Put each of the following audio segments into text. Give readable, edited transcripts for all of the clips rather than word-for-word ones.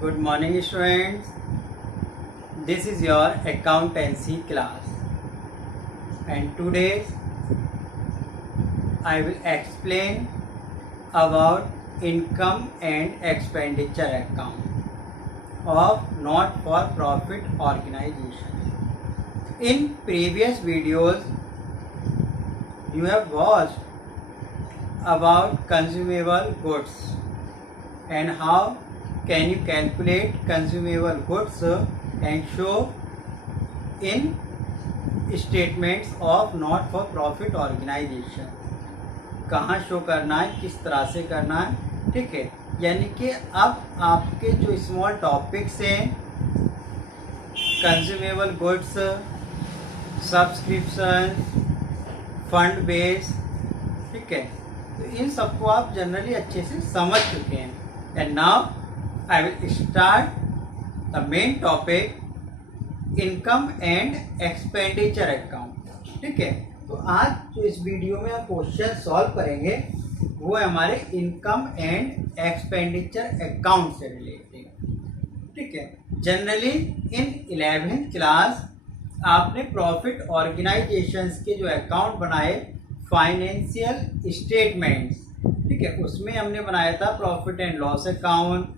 Good morning, students. This is your accountancy class, and today I will explain about income and expenditure account of not-for-profit organization. In previous videos, you have watched about consumable goods and how can you calculate consumable goods and show in statements of not for profit organization. कहाँ show करना है, किस तरह से करना है, ठीक है। यानी कि अब आपके जो स्मॉल टॉपिक्स हैं, consumable goods, subscription, fund base, ठीक है, तो इन सबको आप जनरली अच्छे से समझ चुके हैं। And now I will start the main topic, income and expenditure account, ठीक है। तो आज जो इस वीडियो में हम क्वेश्चन सॉल्व करेंगे वो है हमारे इनकम एंड एक्सपेंडिचर अकाउंट से रिलेटेड, ठीक है। जनरली इन 11th क्लास आपने प्रॉफिट ऑर्गेनाइजेशंस के जो अकाउंट बनाए, फाइनेंशियल स्टेटमेंट्स, ठीक है, उसमें हमने बनाया था प्रॉफिट एंड लॉस अकाउंट।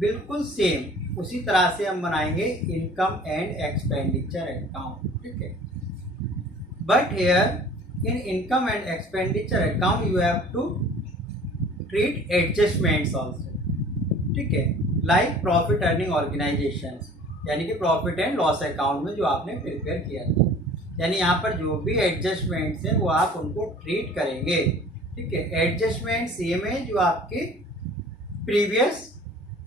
बिल्कुल सेम उसी तरह से हम बनाएंगे इनकम एंड एक्सपेंडिचर अकाउंट, ठीक है। But here in income and expenditure account you have to treat adjustments also, ठीक है, लाइक प्रॉफिट अर्निंग ऑर्गेनाइजेशंस, यानी कि प्रॉफिट एंड लॉस अकाउंट में जो आपने प्रिपेयर किया था। यानी यहाँ पर जो भी एडजस्टमेंट्स हैं वो आप उनको ट्रीट करेंगे, ठीक है। एडजस्टमेंट सेम है जो आपके प्रीवियस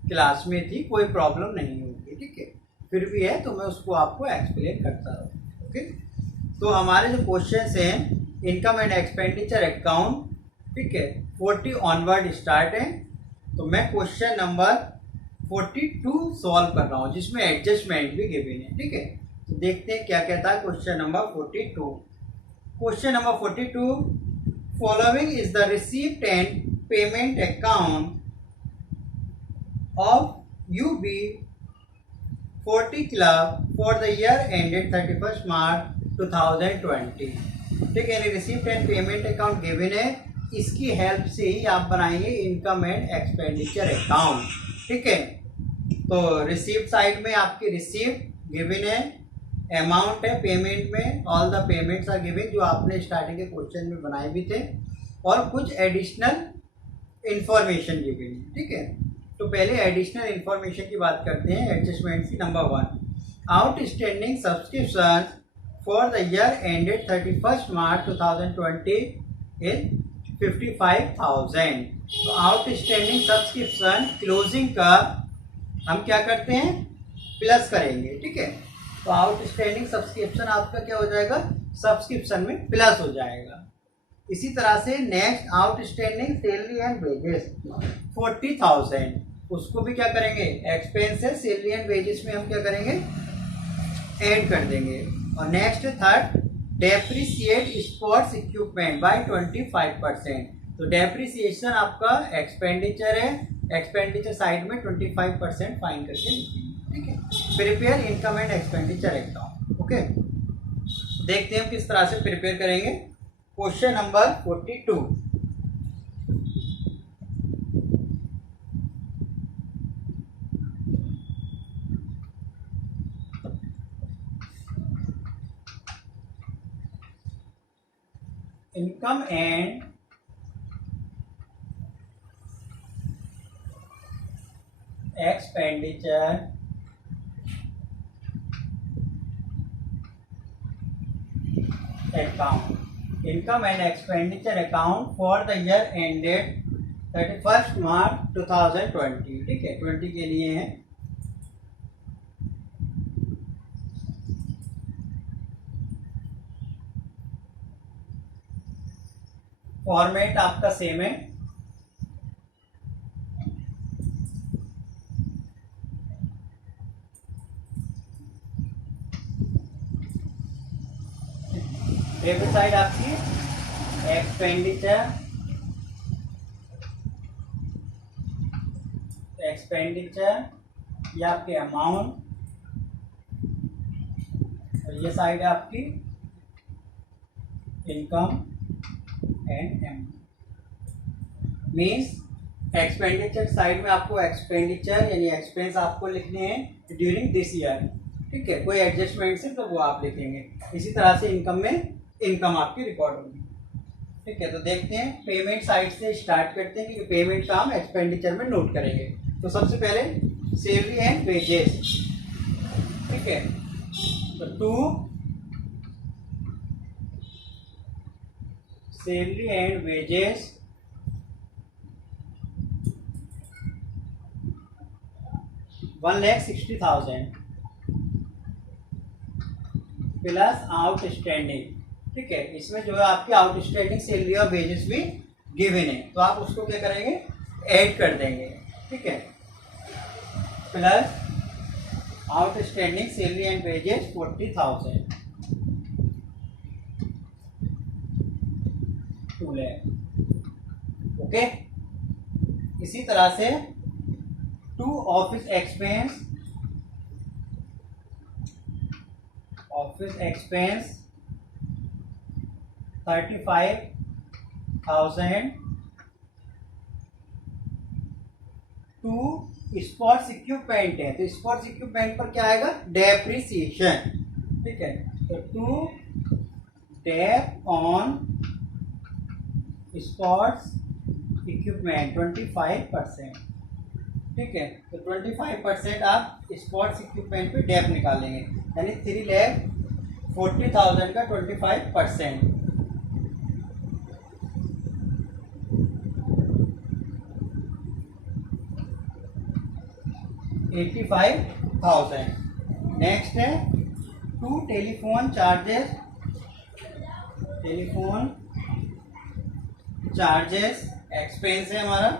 क्लास में थी, कोई प्रॉब्लम नहीं होगी, ठीक है। फिर भी है तो मैं उसको आपको एक्सप्लेन करता रहूँ, ओके। तो हमारे जो क्वेश्चंस हैं इनकम एंड एक्सपेंडिचर अकाउंट, ठीक है, 40 ऑनवर्ड स्टार्ट है। तो मैं क्वेश्चन नंबर 42 सॉल्व कर रहा हूँ जिसमें एडजस्टमेंट भी गिवन है, ठीक है। तो देखते हैं क्या कहता है question number 42। Question number 42, following is the receipt and payment account of UB 40 Club for the year ended 31st March 2020, ठीक है। Receipt and payment account given है, इसकी हेल्प से ही आप बनाएंगे इनकम एंड एक्सपेंडिचर अकाउंट, ठीक है। तो रिसीप्ट साइड में आपकी रिसीप्ट गिवन है, अमाउंट है पेमेंट में, all the payments are given जो आपने स्टार्टिंग के क्वेश्चन में बनाए भी थे, और कुछ एडिशनल इंफॉर्मेशन गिवन है, ठीक है। तो पहले एडिशनल इंफॉर्मेशन की बात करते हैं एडजस्टमेंट की। Number 1, outstanding subscription for the year ended 31st March 2020 is 55,000। तो आउटस्टैंडिंग सब्सक्रिप्शन क्लोजिंग का हम क्या करते हैं, प्लस करेंगे, ठीक है। तो आउटस्टैंडिंग सब्सक्रिप्शन आपका क्या हो जाएगा, सब्सक्रिप्शन में प्लस हो जाएगा। इसी तरह से next outstanding salary and wages 40,000, उसको भी क्या करेंगे, एक्सपेंसेस सैलरी एंड वेजेस में हम क्या करेंगे, ऐड कर देंगे। और next third, depreciate sports equipment by 25%। तो डेप्रिसिएशन आपका एक्सपेंडिचर है, एक्सपेंडिचर साइड में 25% फाइन करके लिखेंगे, ठीक है। Prepare income and expenditure account, okay. देखते हैं हम किस तरह से प्रिपेयर करेंगे। Question number 42, income and expenditure account, income and expenditure account for the year ended 31st मार्च 2020, ठीक है, 20 के लिए है। फॉर्मेट आपका सेम है, डेबिट साइड आपकी एक्सपेंडिचर एक्सपेंडिचर, ये आपके अमाउंट, और ये साइड है आपकी इनकम एंड एम। मीन्स एक्सपेंडिचर साइड में आपको एक्सपेंडिचर यानी एक्सपेंस आपको लिखने हैं ड्यूरिंग दिस ईयर, ठीक है, कोई एडजस्टमेंट से तो वो आप लिखेंगे। इसी तरह से इनकम में इनकम आपकी रिकॉर्ड होगी, ठीक है। तो देखते हैं, पेमेंट साइड से स्टार्ट करते हैं क्योंकि पेमेंट का हम एक्सपेंडिचर में नोट करेंगे। तो सबसे पहले सैलरी एंड वेजेस, ठीक है। तो to salary and wages $1,60,000 plus outstanding, ठीक है। इसमें जो है आपकी आउटस्टैंडिंग सैलरी और वेजेस भी गिवन है, तो आप उसको क्या करेंगे, ऐड कर देंगे, ठीक है। Plus outstanding salary and wages 40,000, 2 lakh, okay. इसी तरह से to office expense 35,000, to sports equipment है, तो स्पोर्ट्स इक्विपमेंट पर क्या आएगा, डेप्रिसिएशन, ठीक है। तो to dep on sports equipment 25%, ठीक है। तो 25% आप स्पोर्ट्स इक्विपमेंट पे डेप निकालेंगे, यानी 3,40,000 का 25%, 85,000। नेक्स्ट है to telephone charges, telephone charges expense है हमारा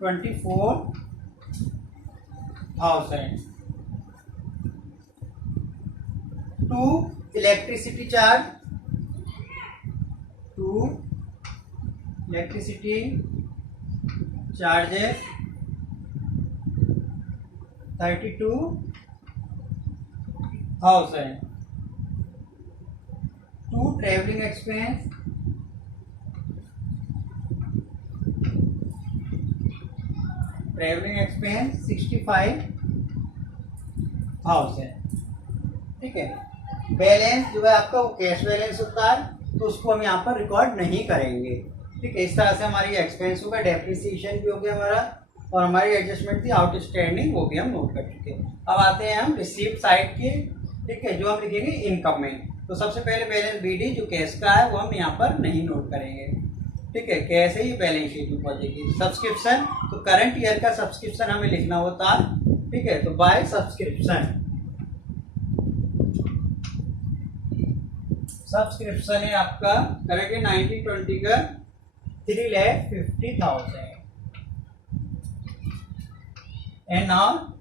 24,000। To electricity charge, to electricity charges 32,000। To travelling expense, travelling expense 65,000, ठीक है। बैलेंस जो है आपका वो कैश बैलेंस होता है, तो उसको हम यहाँ पर रिकॉर्ड नहीं करेंगे, ठीक है। इस तरह से हमारी एक्सपेंस होगा, डेप्रिसिएशन भी हो गया हमारा, और हमारी एडजस्टमेंट थी आउटस्टैंडिंग, वो भी हम नोट कर चुके हैं। अब आते हैं हम रिसीप्ट साइड की, ठीक है, जो हम लिखेंगे इनकम में। तो सबसे पहले बैलेंस बीडी जो कैश का है वो हम यहाँ पर नहीं नोट करेंगे, ठीक है, कैसे ही बैलेंस शीट में पहुंचेगी। सब्सक्रिप्शन, तो करंट ईयर का सब्सक्रिप्शन हमें लिखना होता है, ठीक है। तो बाय सब्सक्रिप्शन, सब्सक्रिप्शन है आपका करंट ईयर 1920 का 3,50,000। And now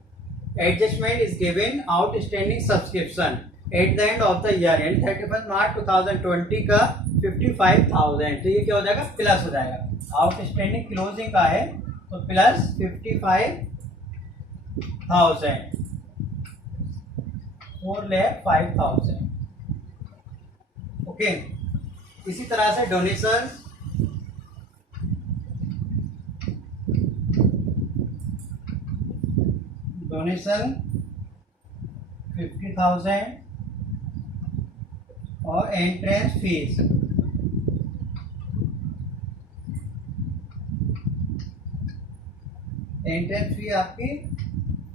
adjustment is given outstanding subscription at the end of the year, यानी 31 मार्च 2020 का 55,000। तो ये क्या हो जाएगा, प्लस हो जाएगा। आउटस्टैंडिंग क्लोजिंग का है तो प्लस 55,000, 4,05,000, ओके। इसी तरह से डोनेशन, डोनेशन 50,000 और एंट्रेंस फीस, एंट्रेंस फी आपकी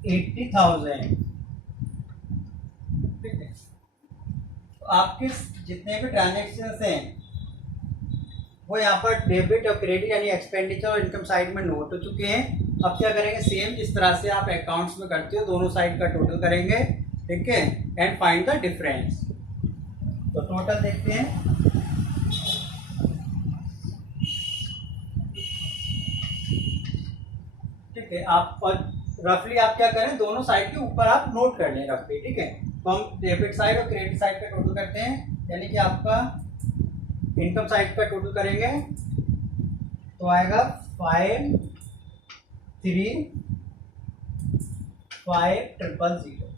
80,000, ठीक है। तो आपके जितने भी ट्रांजेक्शन्स हैं वो यहाँ पर डेबिट और क्रेडिट यानी एक्सपेंडिचर और इनकम साइड में नोट हो चुके हैं। अब क्या करेंगे, सेम जिस तरह से आप अकाउंट्स में करते हो, दोनों साइड का टोटल करेंगे, ठीक है, एंड फाइंड द डिफरेंस। तो टोटल देखते हैं, ठीक है। आप और रफली आप क्या करें, दोनों साइड के ऊपर आप नोट कर लें रफली, ठीक है। तो हम डेबिट साइड और क्रेडिट साइड का टोटल करते हैं, यानी कि आपका इनकम साइड का टोटल करेंगे तो आएगा 5,3,5,000, 5000,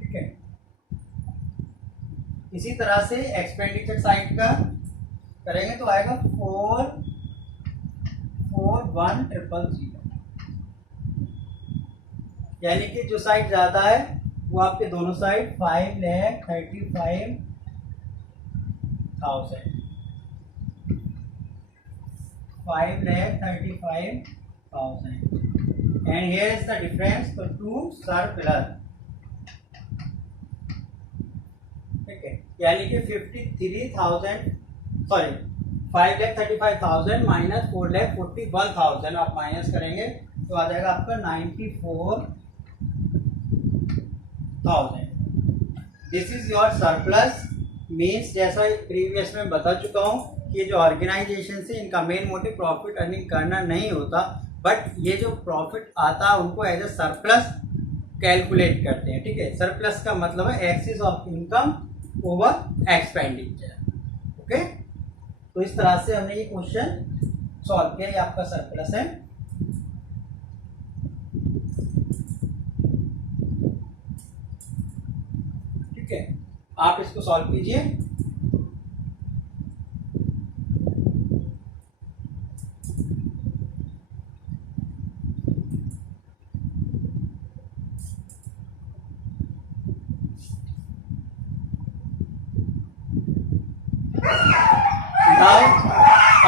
ठीक है। इसी तरह से एक्सपेंडिचर साइड का करेंगे तो आएगा 441,000, यानी कि जो साइड ज्यादा है वो आपके दोनों side 5,35,000, and here is the difference for two surplus, ठीक है। यानी कि 5,35,000 माइनस 4,41,000 आप माइनस करेंगे तो आ जाएगा आपका 94,000। This is your surplus. Means जैसा प्रीवियस में बता चुका हूँ कि जो ऑर्गेनाइजेशन से इनका मेन मोटिव प्रॉफिट अर्निंग करना नहीं होता, बट ये जो प्रॉफिट आता है उनको एज ए सरप्लस कैलकुलेट करते हैं, ठीक है। सरप्लस का मतलब है axis of income over expenditure, okay. तो इस तरह से हमने ये क्वेश्चन सॉल्व किया। ये आपका सरप्लस है, ठीक है। आप इसको सॉल्व कीजिए।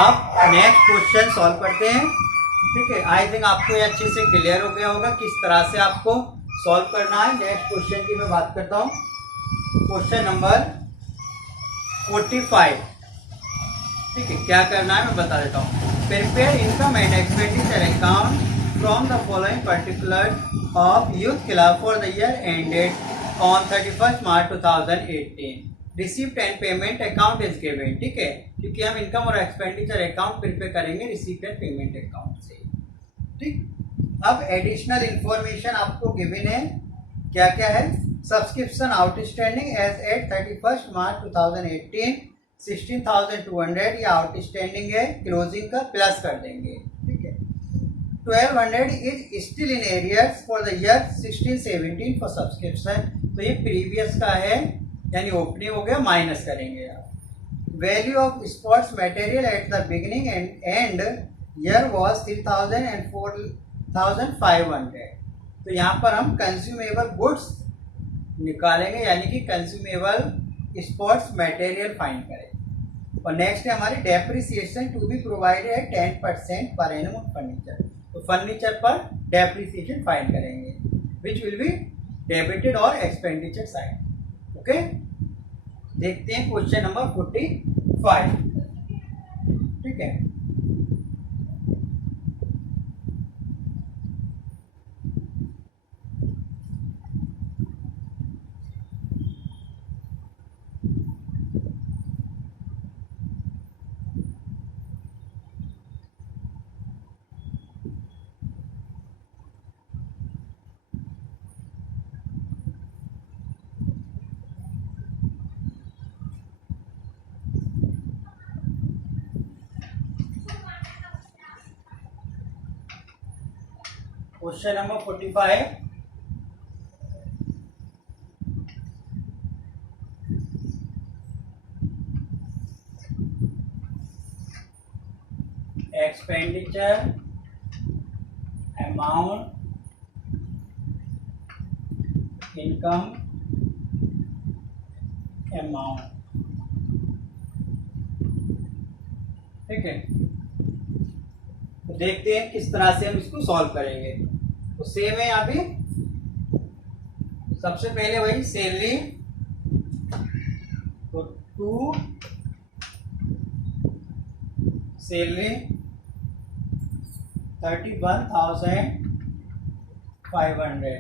अब नेक्स्ट क्वेश्चन सॉल्व करते हैं, ठीक है। आई थिंक आपको ये अच्छे से क्लियर हो गया होगा किस तरह से आपको सॉल्व करना है। नेक्स्ट क्वेश्चन की मैं बात करता हूँ, क्वेश्चन नंबर 45, ठीक है। क्या करना है मैं बता देता हूँ। Prepare income and expenditure account from the following particular of youth club for the year ended on 31 March 2018। Receipt and payment account is given, ठीक है, क्योंकि हम इनकम और एक्सपेंडिचर अकाउंट प्रिपेयर करेंगे रिसीप्ट एंड पेमेंट अकाउंट से, ठीक। अब additional information आपको गिवन है, क्या क्या है। सब्सक्रिप्शन आउटस्टैंडिंग एज एट 31 मार्च 2018 16,200, ये आउटस्टैंडिंग है, क्लोजिंग का प्लस कर देंगे, ठीक है। 1,200 is still in arrears for the year 16-17 for subscription, तो ये प्रीवियस का है, यानी ओपनिंग हो गया, माइनस करेंगे आप। Value of sports material at the beginning and year was 3,000 and 4,500, तो यहाँ पर हम कंज्यूमेबल गुड्स निकालेंगे, यानी कि कंज्यूमेबल स्पोर्ट्स मटेरियल फाइंड करेंगे। और नेक्स्ट है हमारी डेप्रिसिएशन टू बी प्रोवाइडेड है 10% पर एनम ऑफ फर्नीचर, तो फर्नीचर पर डेप्रिसिएशन फाइंड करेंगे विच विल बी डेबिटेड और एक्सपेंडिचर साइड, ओके। देखते हैं क्वेश्चन नंबर 45, ठीक है। Question number 45. Expenditure amount, income amount, ठीक है। तो देखते हैं किस तरह से हम इसको सॉल्व करेंगे। तो सेम है यहाँ पे, सबसे पहले वही सैलरी, तो 2 सैलरी 31,500,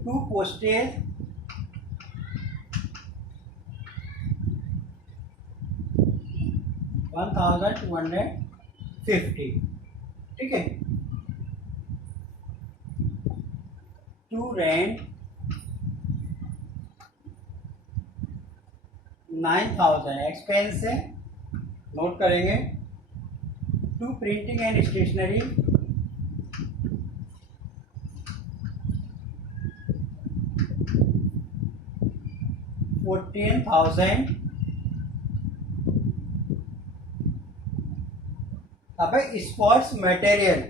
2 पोस्टेज 1,250, ठीक है। 2 रेंट 9,000 एक्सपेंस है, नोट करेंगे। 2 प्रिंटिंग एंड स्टेशनरी 14,000। अब है स्पोर्ट्स मटेरियल,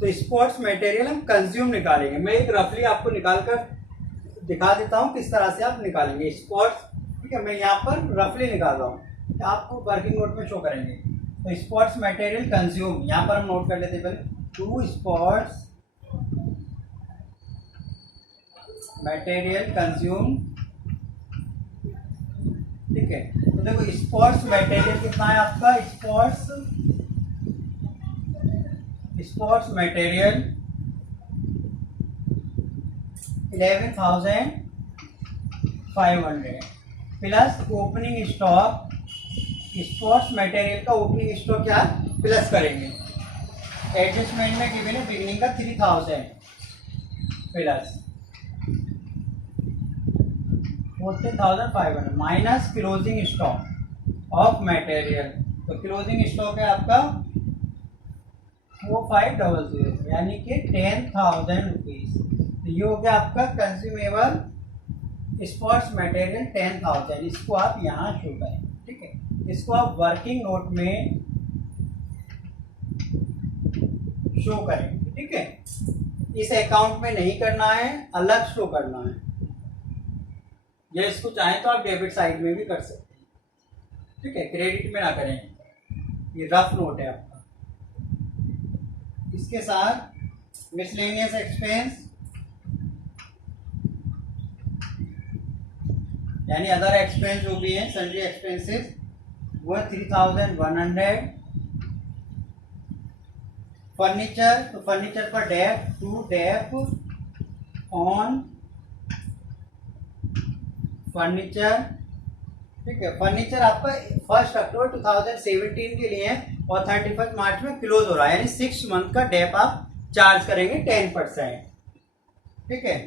तो स्पोर्ट्स मटेरियल हम कंज्यूम निकालेंगे। मैं एक रफली आपको निकाल कर दिखा देता हूँ किस तरह से आप निकालेंगे स्पोर्ट्स। ठीक है, मैं यहाँ पर रफली निकाल रहा हूँ, आपको वर्किंग नोट में शो करेंगे। तो स्पोर्ट्स मटेरियल कंज्यूम, यहाँ पर हम नोट कर लेते हैं पहले, 2 स्पोर्ट्स मटेरियल कंज्यूम। ठीक है, तो देखो स्पोर्ट्स मटेरियल कितना है आपका, sports material 11,500 plus opening stock. Sports material का ओपनिंग स्टॉक क्या प्लस करेंगे, एडजस्टमेंट में गिवन है बिगिनिंग का 3,000 plus 14,500 minus closing stock of material. तो क्लोजिंग स्टॉक है आपका 4500 यानी कि 10,000 रुपीज। तो ये हो गया आपका कंज्यूमेबल स्पोर्ट्स मटेरियल 10,000। इसको आप यहाँ शो करें। ठीक है, इसको आप वर्किंग नोट में शो करेंगे। ठीक है, इस अकाउंट में नहीं करना है, अलग शो करना है। या इसको चाहें तो आप डेबिट साइड में भी कर सकते हैं। ठीक है, क्रेडिट में ना करें, ये रफ नोट है आपका। इसके साथ मिसलेनियस एक्सपेंस यानी अदर एक्सपेंस जो भी है, सन्ड्री एक्सपेंसेस, वो 3,100। फर्नीचर, तो फर्नीचर पर dep to dep on furniture. ठीक है, फर्नीचर आपका 1 अक्टूबर 2017 के लिए है और 31 मार्च में क्लोज हो रहा है, यानी 6 मंथ का डेप आप चार्ज करेंगे 10%। ठीक है,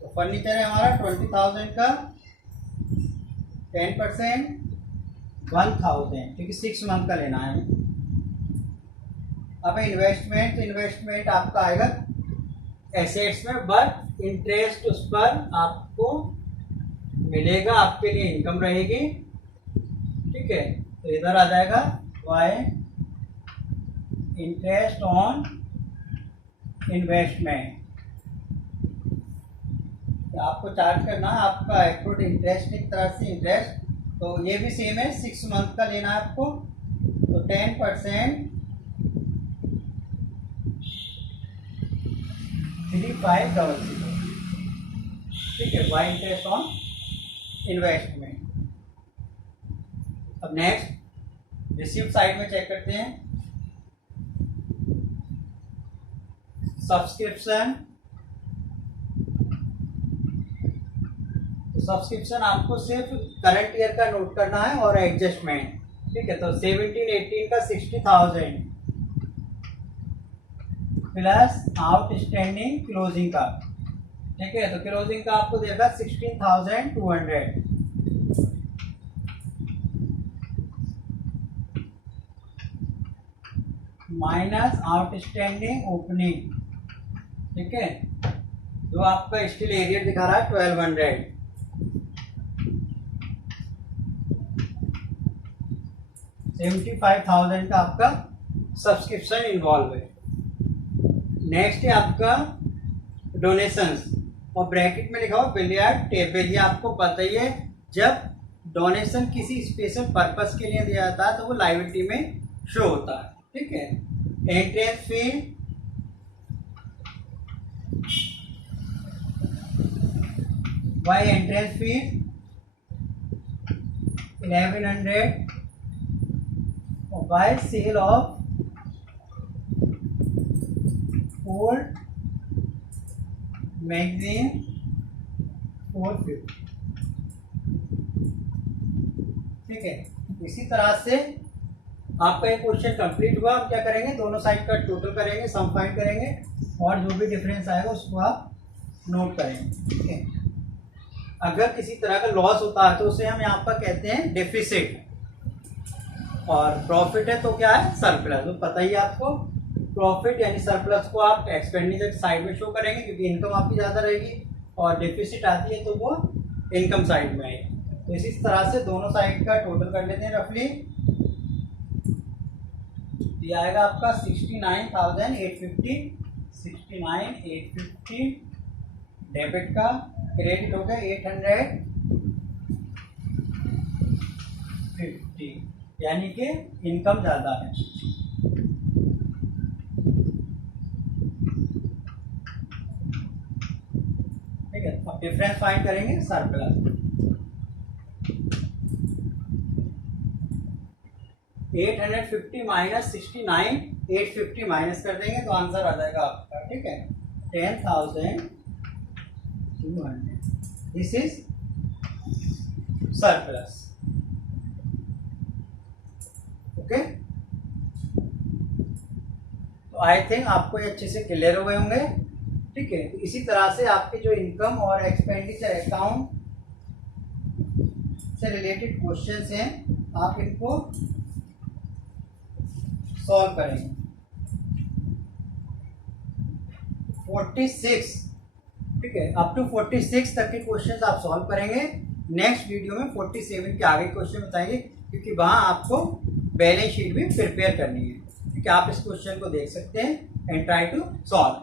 तो फर्नीचर है हमारा 20,000 का 10% 1,000, क्योंकि 6 मंथ का लेना है। अब इन्वेस्टमेंट, तो इन्वेस्टमेंट आपका आएगा एसेट्स में, बट इंटरेस्ट उस पर आपको मिलेगा, आपके लिए इनकम रहेगी। ठीक है, तो इधर आ जाएगा वाई इंटरेस्ट ऑन इन्वेस्टमेंट। तो आपको चार्ज करना है आपका एक्रूड इंटरेस्ट, एक तरह से इंटरेस्ट। तो ये भी सेम है, 6 मंथ का लेना है आपको। तो 10% 3,500। ठीक है, वाई इंटरेस्ट ऑन इन्वेस्टमेंट। अब नेक्स्ट रिसीव साइड में चेक करते हैं। सब्सक्रिप्शन, सब्सक्रिप्शन आपको सिर्फ करंट ईयर का नोट करना है और एडजस्टमेंट। ठीक है, तो 17-18 का 60,000 प्लस आउटस्टैंडिंग क्लोजिंग का। ठीक है, तो क्लोजिंग का आपको देगा 16,200 माइनस आउटस्टैंडिंग ओपनिंग। ठीक है, जो आपका स्टिल एरियर दिखा रहा है 1200। 75,000 का आपका सब्सक्रिप्शन इन्वॉल्व है। नेक्स्ट है आपका डोनेशंस, और ब्रैकेट में लिखा हुआ बिलियर्ड टेबल। ये आपको पता ही है, जब डोनेशन किसी स्पेशल पर्पस के लिए दिया जाता है तो वो लायबिलिटी में शो होता है। ठीक है, entrance fee, by entrance fee 1100 और by sale of old magazine 450। ठीक है, इसी तरह से आपका एक क्वेश्चन कंप्लीट हुआ। आप क्या करेंगे, दोनों साइड का टोटल करेंगे, सम फाइंड करेंगे और जो भी डिफरेंस आएगा उसको आप नोट करेंगे। ठीक है, अगर किसी तरह का लॉस होता है तो उसे हम यहाँ पर कहते हैं डेफिसिट, और प्रॉफिट है तो क्या है, सरप्लस। तो पता ही है आपको, प्रॉफिट यानी सरप्लस को आप एक्सपेंडिचर साइड में शो करेंगे क्योंकि इनकम आपकी ज़्यादा रहेगी, और डेफिसिट आती है तो वो इनकम साइड में है। तो इसी तरह से दोनों साइड का टोटल कर लेते हैं रफली। ये आएगा आपका 69,850, 69,850 डेबिट का, क्रेडिट हो गया 850, यानी कि इनकम ज़्यादा है। ठीक है, अब डिफरेंस फाइंड करेंगे सरप्लस। 850 माइनस 69,850 माइनस कर देंगे तो आंसर आ जाएगा आपका। ठीक है, 10,200, दिस इज सरप्लस। ओके, तो आई थिंक आपको ये अच्छे से क्लियर हो गए होंगे। ठीक है, तो इसी तरह से आपके जो इनकम और एक्सपेंडिचर अकाउंट से रिलेटेड क्वेश्चंस हैं, आप इनको सॉल्व करेंगे। 46, ठीक है, अप टू 46 तक के क्वेश्चंस आप सॉल्व करेंगे। नेक्स्ट वीडियो में 47 के आगे क्वेश्चन बताएंगे, क्योंकि वहां आपको बैलेंस शीट भी प्रिपेयर करनी है। ठीक है, आप इस क्वेश्चन को देख सकते हैं एंड ट्राई टू सॉल्व।